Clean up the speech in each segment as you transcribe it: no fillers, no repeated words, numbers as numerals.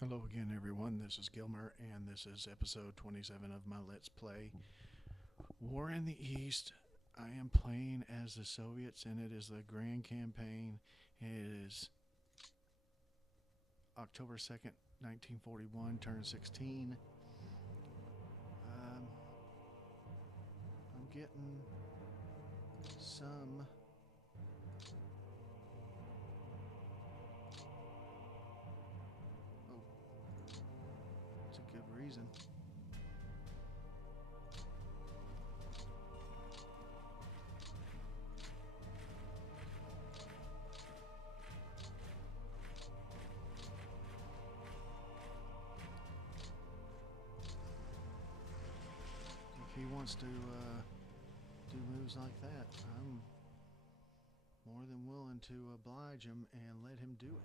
Hello again, everyone. This is Gilmer, and this is episode 27 of my Let's Play War in the East. I am playing as the Soviets, and it is the Grand Campaign. It is October 2nd, 1941, turn 16. Um, I'm getting some oh, it's a good reason. If he wants to do moves like that, I'm more than willing to oblige him and let him do it.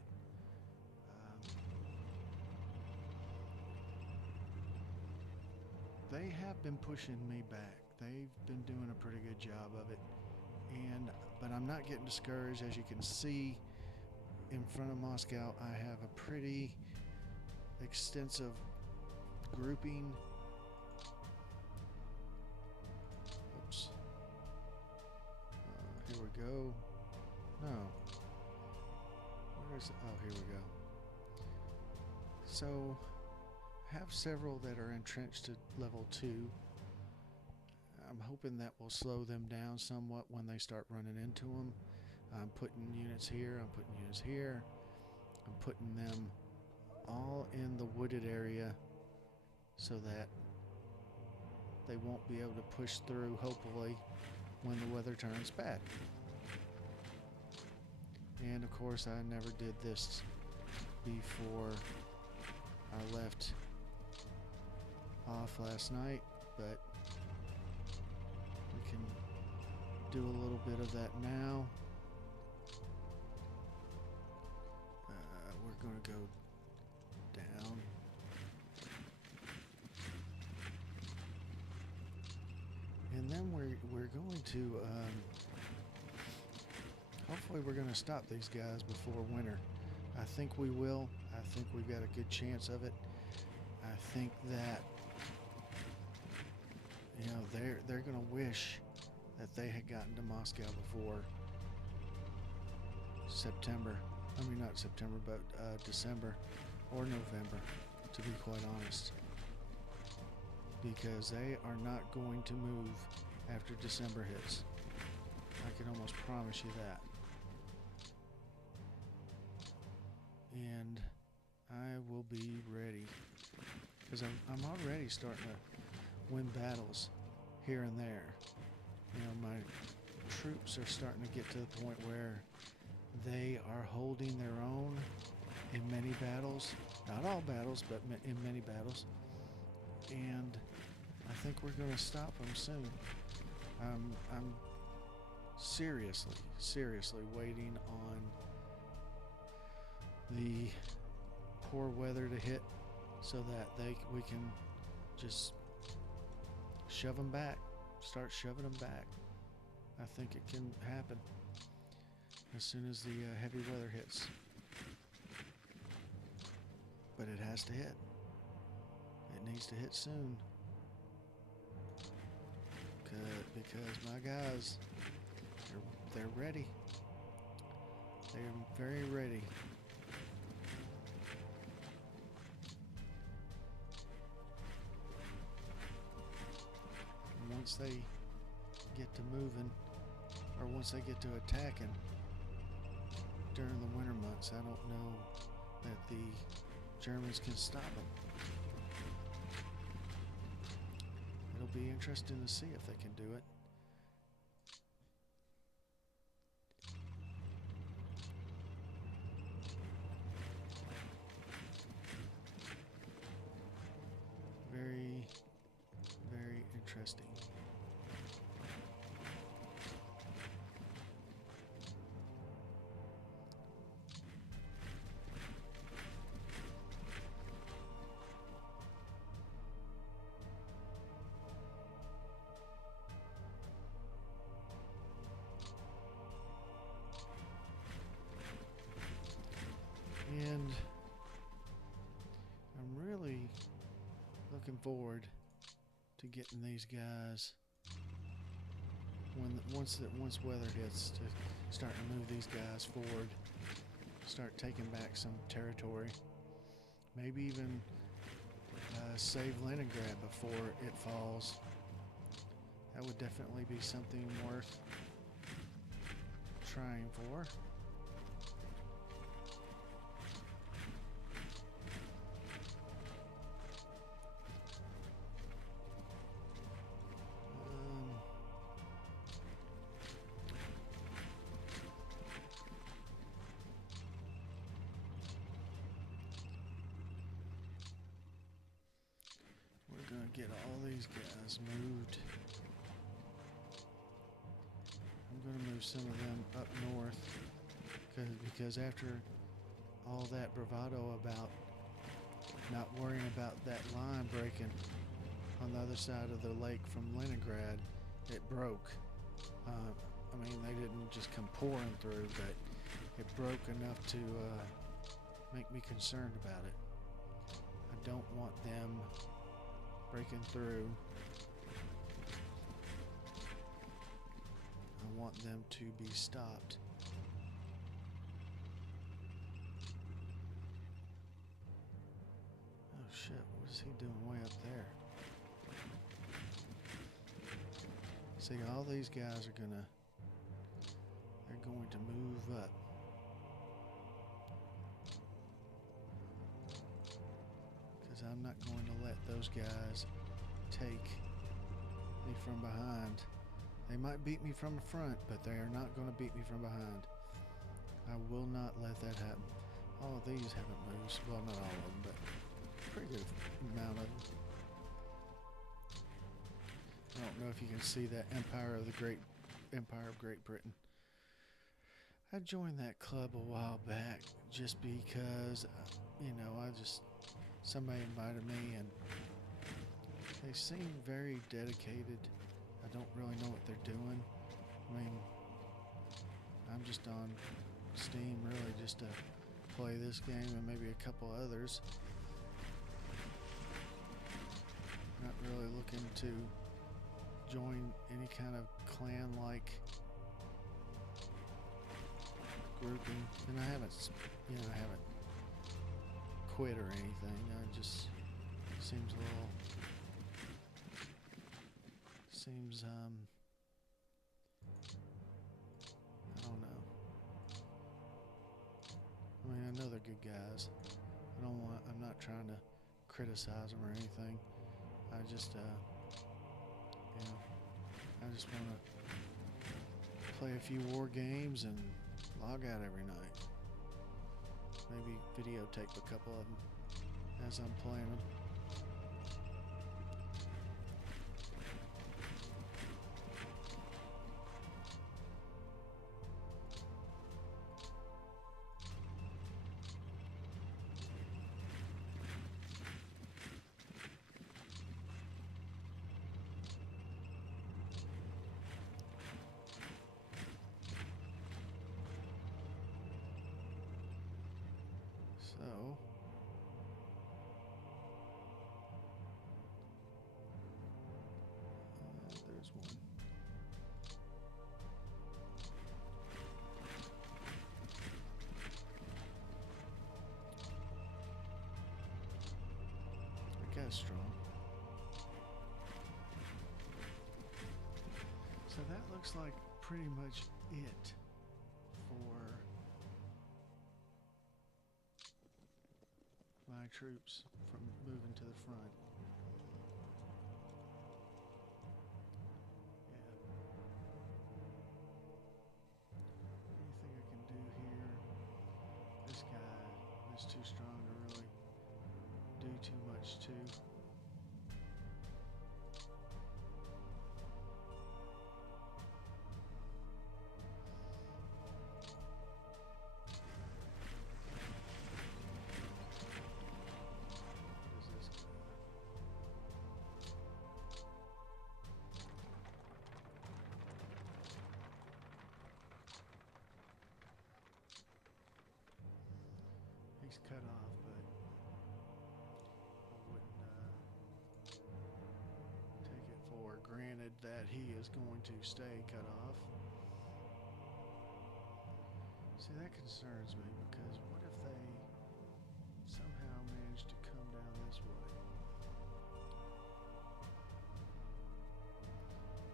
They have been pushing me back. They've been doing a pretty good job of it, but I'm not getting discouraged. As you can see, in front of Moscow, I have a pretty extensive grouping. Oops. Here we go. No. Where's it? Oh, here we go. So, I have several that are entrenched at level 2. I'm hoping that will slow them down somewhat when they start running into them. I'm putting units here, I'm putting units here. I'm putting them all in the wooded area so that they won't be able to push through, hopefully, when the weather turns bad. And of course, I never did this before I left off last night, but we can do a little bit of that now. We're going to go down. And then we're going to hopefully we're going to stop these guys before winter. I think we will. I think we've got a good chance of it. I think that they're going to wish that they had gotten to Moscow before September. I mean, not September, but December or November, to be quite honest. Because they are not going to move after December hits. I can almost promise you that. And I will be ready. Because I'm already starting to win battles here and there. My troops are starting to get to the point where they are holding their own in many battles. Not all battles, but in many battles. And I think we're going to stop them soon. I'm seriously waiting on the poor weather to hit so that we can just shove them back, start shoving them back. I think it can happen as soon as the heavy weather hits. But it has to hit. It needs to hit soon. Because my guys, they're ready. They're very ready. And once they get to moving, or once they get to attacking during the winter months, I don't know that the Germans can stop them. It'll be interesting to see if they can do it. Very, very interesting. forward to getting these guys once weather hits, to start to move these guys forward, start taking back some territory, maybe even save Leningrad before it falls. That would definitely be something worth trying for. We're going to get all these guys moved. I'm going to move some of them up north because after all that bravado about not worrying about that line breaking on the other side of the lake from Leningrad, it broke. I mean, they didn't just come pouring through, but it broke enough to make me concerned about it. I don't want them breaking through. I want them to be stopped. Oh shit, what is he doing way up there? See, all these guys are they're going to move up. Because I'm not going to let those guys take me from behind. They might beat me from the front, but they are not going to beat me from behind. I will not let that happen. All of these haven't moved. Well, not all of them, but a pretty good amount of them. I don't know if you can see that Empire of Great Britain. I joined that club a while back just because, somebody invited me and they seem very dedicated. I don't really know what they're doing. I mean, I'm just on Steam really just to play this game and maybe a couple others. Not really looking to join any kind of clan-like grouping, and I haven't quit or anything. I just seems I don't know. I mean, I know they're good guys. I'm not trying to criticize them or anything. I just I just want to play a few war games and log out every night. Maybe videotape a couple of them as I'm playing them. So, there's one. That guy's strong. So that looks like pretty much it for my troops from moving to the front. Anything I can do here? This guy is too strong to really do too much to. He's cut off, but I wouldn't granted that he is going to stay cut off. See, that concerns me because what if they somehow manage to come down this way?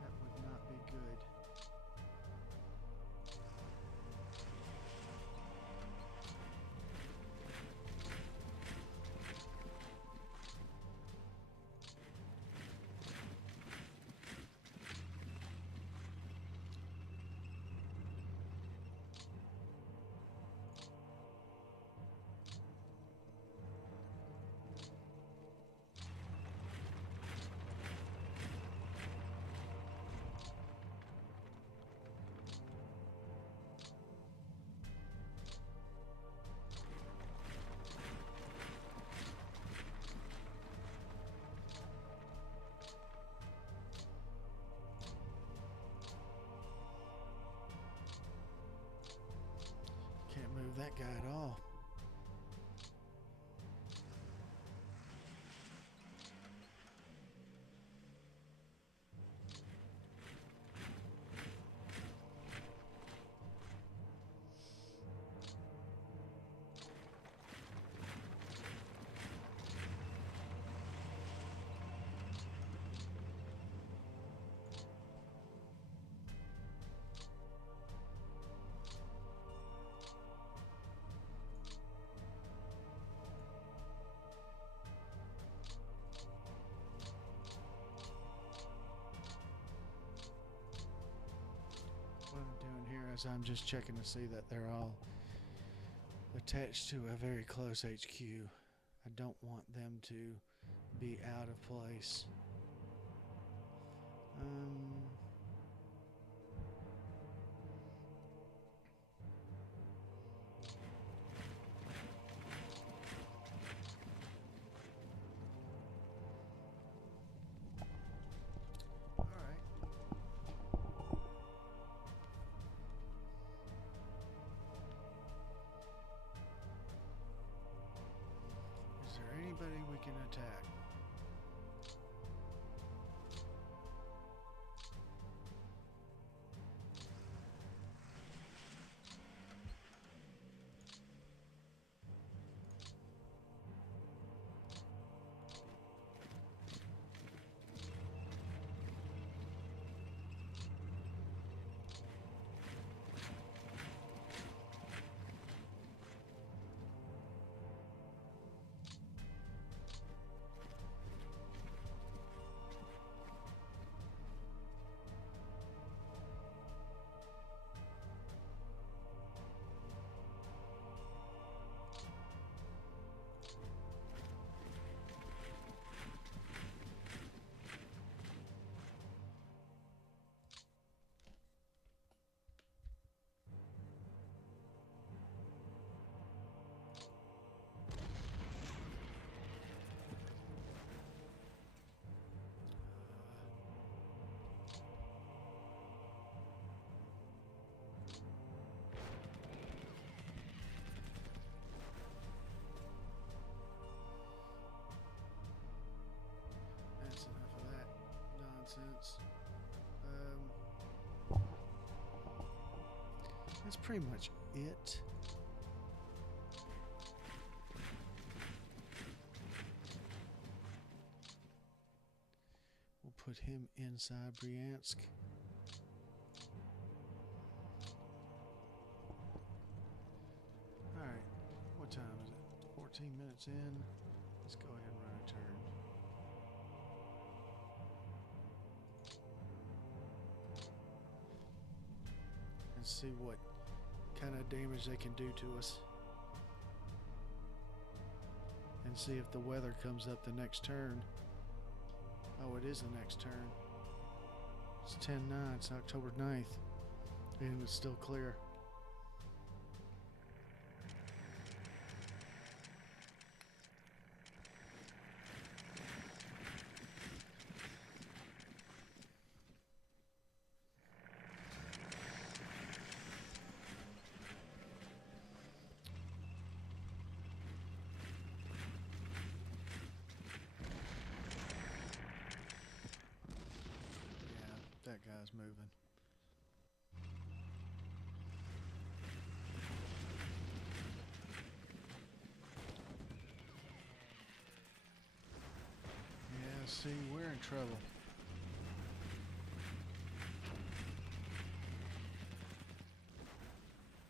That would not be good. Can't move that guy at all. What I'm doing here is I'm just checking to see that they're all attached to a very close HQ. I don't want them to be out of place. Is there anybody we can attack? That's enough of that nonsense. That's pretty much it. We'll put him inside Bryansk. Alright, what time is it? 14 minutes in. Let's go ahead and run a turn. And see what kind of damage they can do to us. And see if the weather comes up the next turn. Oh, it is the next turn. It's 10-9. It's October 9th. And it's still clear. Yeah, guy's moving. Yeah, see, we're in trouble.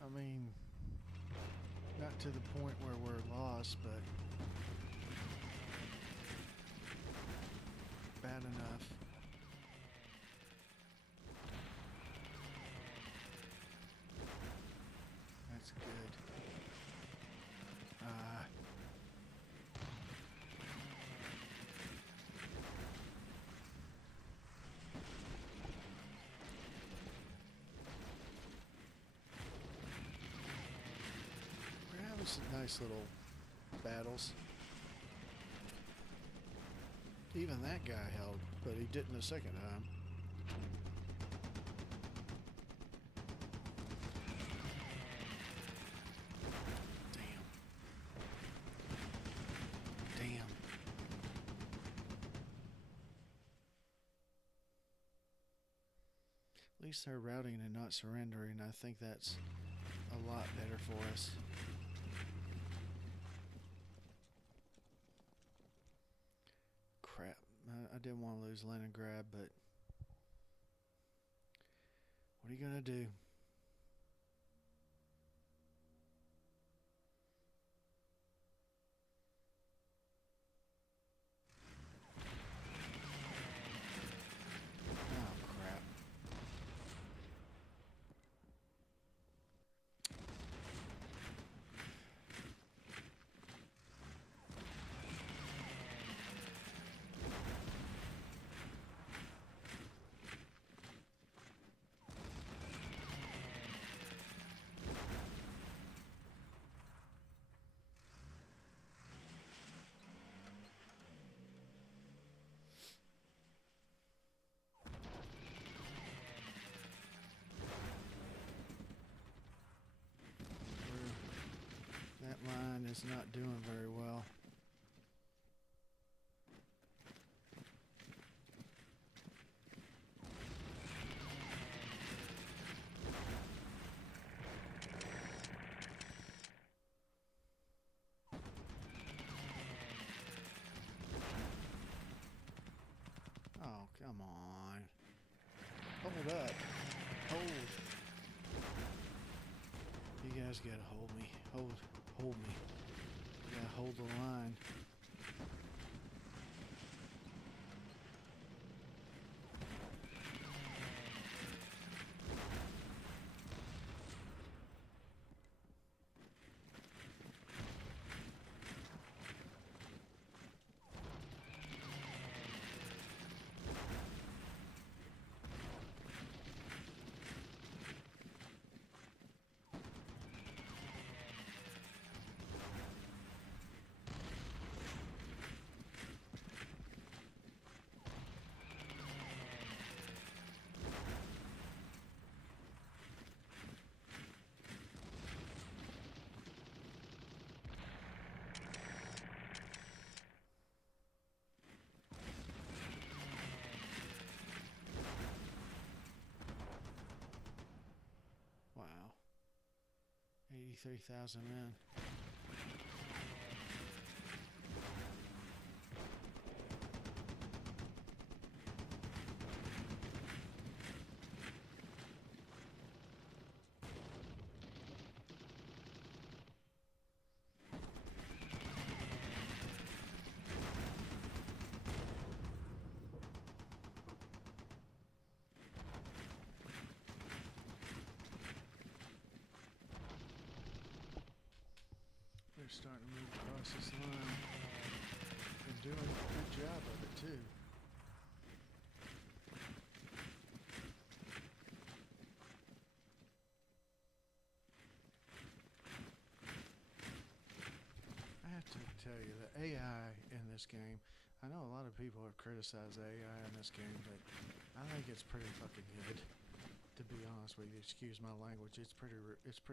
I mean, not to the point where we're lost, but bad enough. That's good. We're having some nice little battles. Even that guy held, but he didn't the second time. Damn. At least they're routing and not surrendering. I think that's a lot better for us. Crap. I didn't want to lose Leningrad, but what are you going to do? Oh, crap. That line is not doing very well. Oh, come on. Hold up. Hold. You guys gotta hold me. Hold me. You gotta hold the line. Wow. 83,000 men. They're starting to move across this line. Been doing a good job of it too. I have to tell you, the AI in this game, I know a lot of people have criticized the AI in this game, but I think it's pretty fucking good. To be honest with you, excuse my language, it's pretty good. It's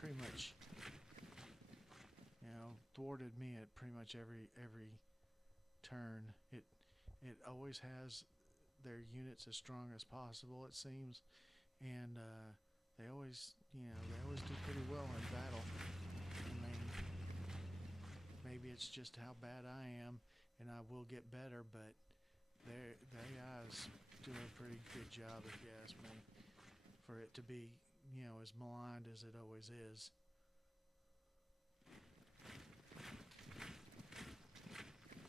pretty much, thwarted me at pretty much every turn. It always has their units as strong as possible, it seems, and they always, they always do pretty well in battle. I mean, maybe it's just how bad I am, and I will get better, but the AI is doing a pretty good job, if you ask me, for it to be, as maligned as it always is.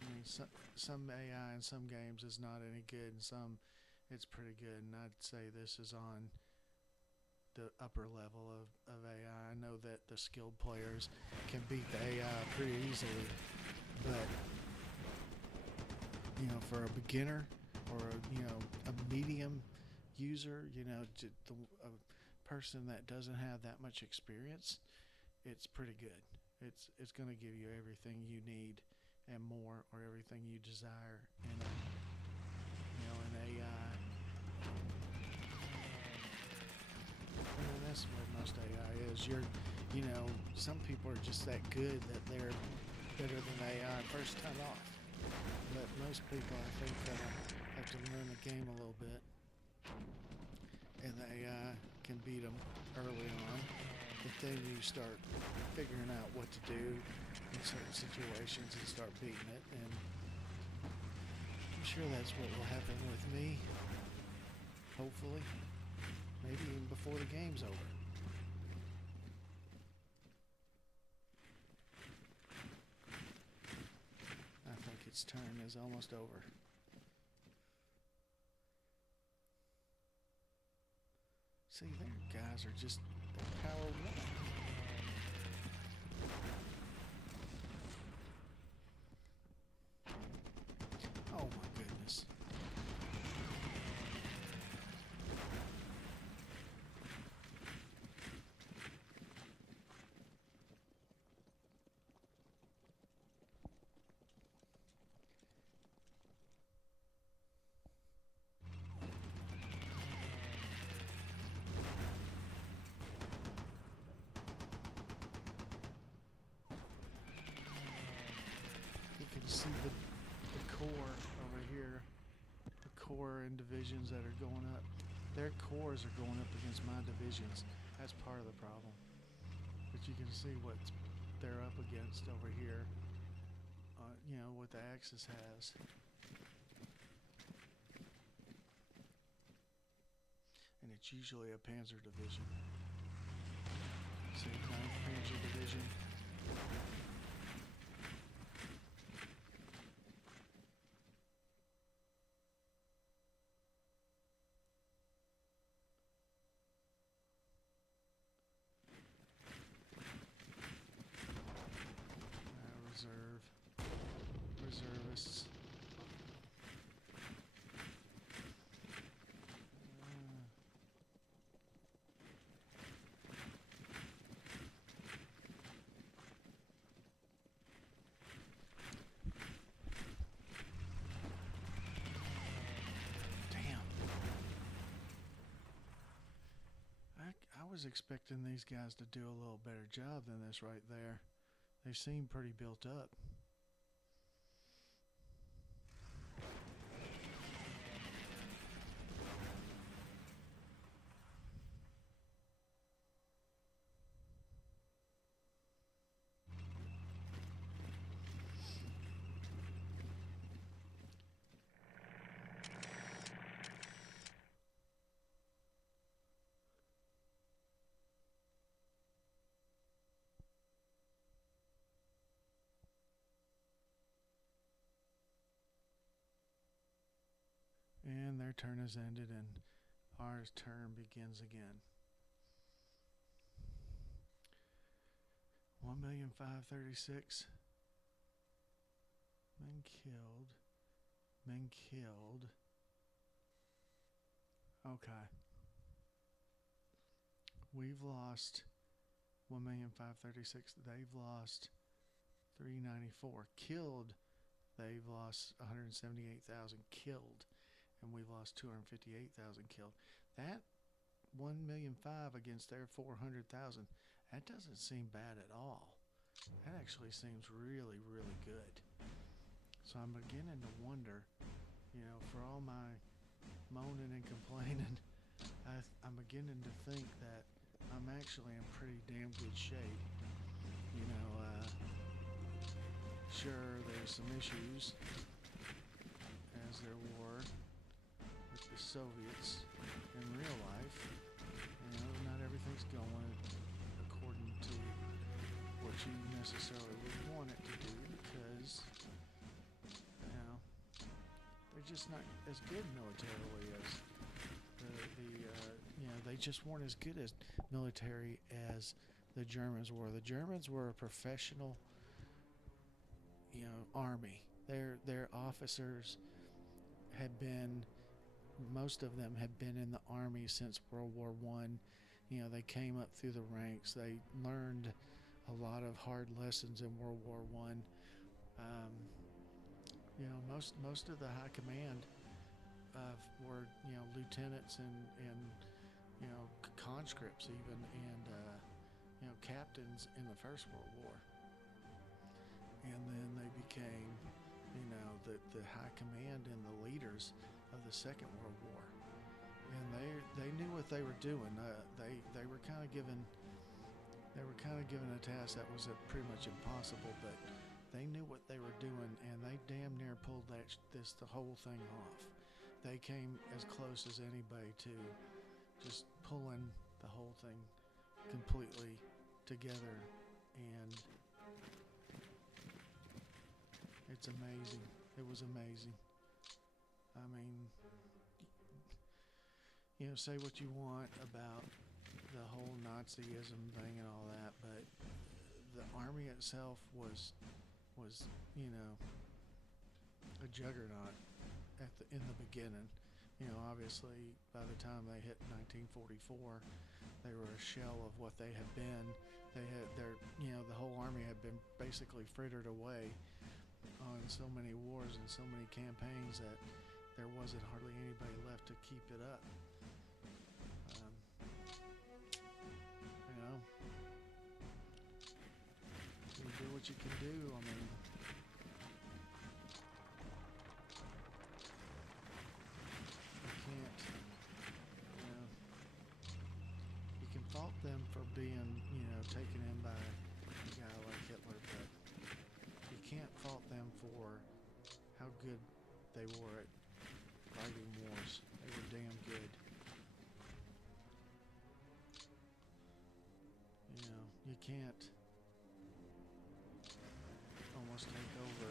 I mean, some AI in some games is not any good, and some it's pretty good. And I'd say this is on the upper level of AI. I know that the skilled players can beat the AI pretty easily, but for a beginner or a medium user, a person that doesn't have that much experience, it's pretty good. It's going to give you everything you need and more, or everything you desire in an AI. I mean, that's what most AI is. Some people are just that good that they're better than AI first time off. But most people, I think, have to learn the game a little bit, and the AI can beat them early on. But then you start figuring out what to do in certain situations and start beating it. And I'm sure that's what will happen with me. Hopefully. Maybe even before the game's over. I think its turn is almost over. See, their guys are just power 1. Oh my goodness. You can see the core over here, the core and divisions that are going up. Their cores are going up against my divisions. That's part of the problem. But you can see what they're up against over here. What the Axis has. And it's usually a Panzer division. See, 9th Panzer Division. Reservists. Damn. I was expecting these guys to do a little better job than this right there. They seem pretty built up. And their turn has ended, and our turn begins again. 1,536,000 men killed. Men killed. Okay. We've lost 1,536,000. They've lost 394. Killed. They've lost 178,000 killed. And we've lost 258,000 killed. That 1,500,000 against their 400,000, that doesn't seem bad at all. That actually seems really, really good. So I'm beginning to wonder, for all my moaning and complaining, I'm beginning to think that I'm actually in pretty damn good shape. Sure, there's some issues, as there were with the Soviets in real life. Not everything's going according to what you necessarily would want it to do, because they're just not as good militarily as they just weren't as good as military as the Germans were. The Germans were a professional, army. Their officers had been, most of them had been in the army since World War One. They came up through the ranks. They learned a lot of hard lessons in World War One. Most of the high command were lieutenants and conscripts even, and captains in the First World War. And then they became the high command and the leaders of the Second World War. And they knew what they were doing. They were kind of given a task that was pretty much impossible, but they knew what they were doing, and they damn near pulled the whole thing off. They came as close as anybody to just pulling the whole thing completely together, and it's amazing. It was amazing. I mean, say what you want about the whole Nazism thing and all that, but the army itself was a juggernaut in the beginning. Obviously, by the time they hit 1944, they were a shell of what they had been. The whole army had been basically frittered away on so many wars and so many campaigns that there wasn't hardly anybody left to keep it up. You do what you can do. I mean, you can't, you can fault them for being, taken in by a guy like Hitler, but you can't fault them for how good they were at fighting wars. They were damn good. You can't almost take over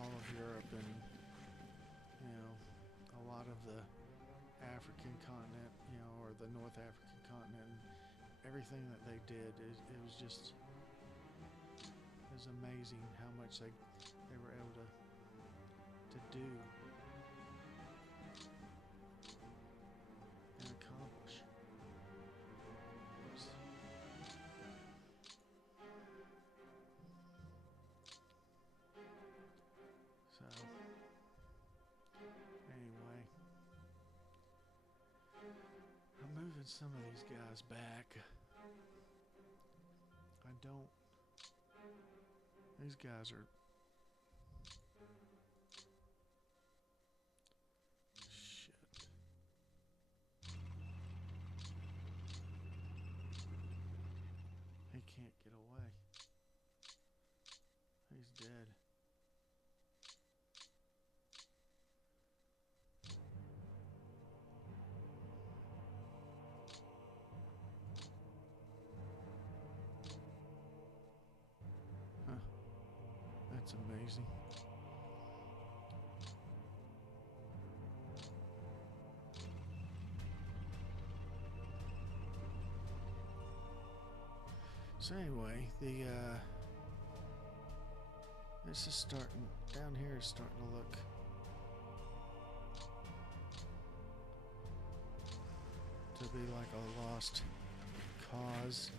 all of Europe and, a lot of the African continent, or the North African continent. Everything that they did, it was just, it was amazing how much they were able to do and accomplish. So anyway, I'm moving some of these guys back. These guys are shit. He can't get away. He's dead. That's amazing. So anyway, this is starting, down here is starting to look to be like a lost cause.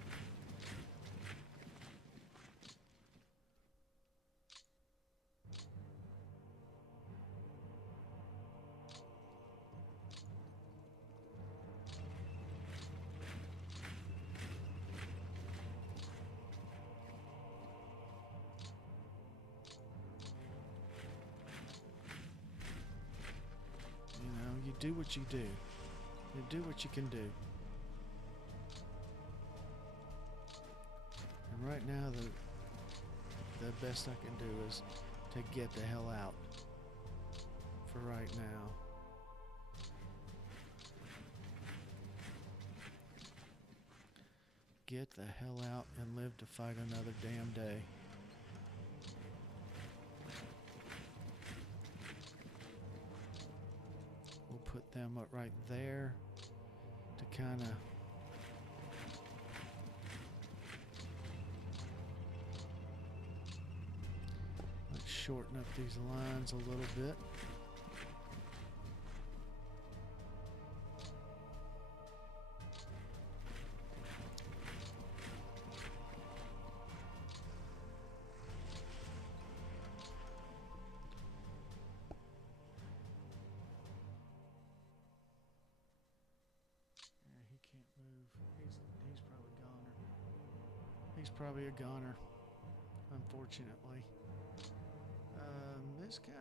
do what you do. You do what you can do. And right now, the best I can do is to get the hell out for right now. Get the hell out and live to fight another damn day. We'll put them up right there to kind of shorten up these lines a little bit. He can't move. He's probably goner. He's probably a goner, unfortunately. This guy.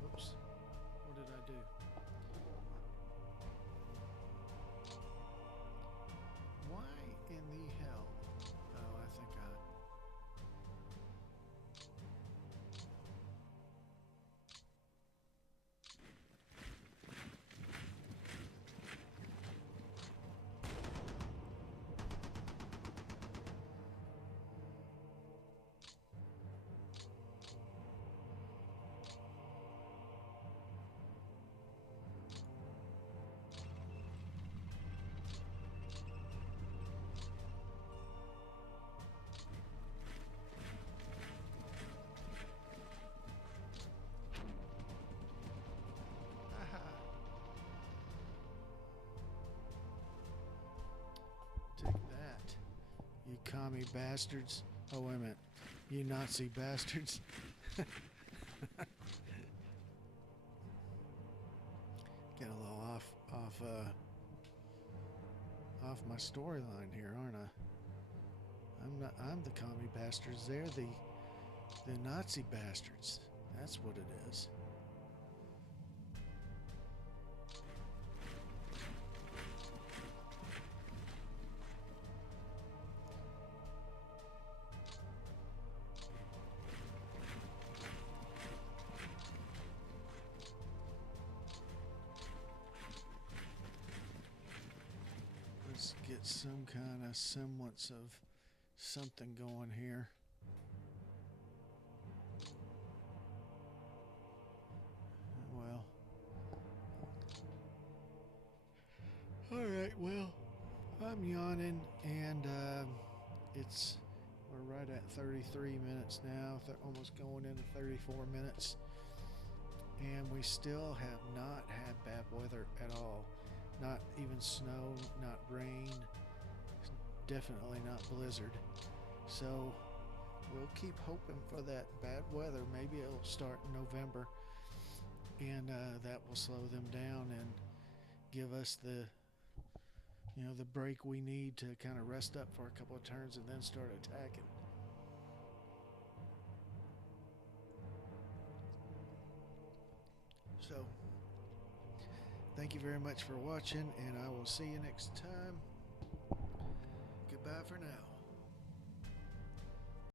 Whoops. What did I do? Why in the hell? Oh, I think you commie bastards. Oh, wait a minute. You Nazi bastards. Getting a little off my storyline here, aren't I? I'm the commie bastards. They're the Nazi bastards. That's what it is. Let's get some kind of semblance of something going here. Well. Alright, well, I'm yawning and we're right at 33 minutes now, almost going into 34 minutes. And we still have not had bad weather at all. Not even snow, not rain, definitely not blizzard. So we'll keep hoping for that bad weather. Maybe it'll start in November, and that will slow them down and give us the break we need to kind of rest up for a couple of turns and then start attacking. So, thank you very much for watching, and I will see you next time. Goodbye for now.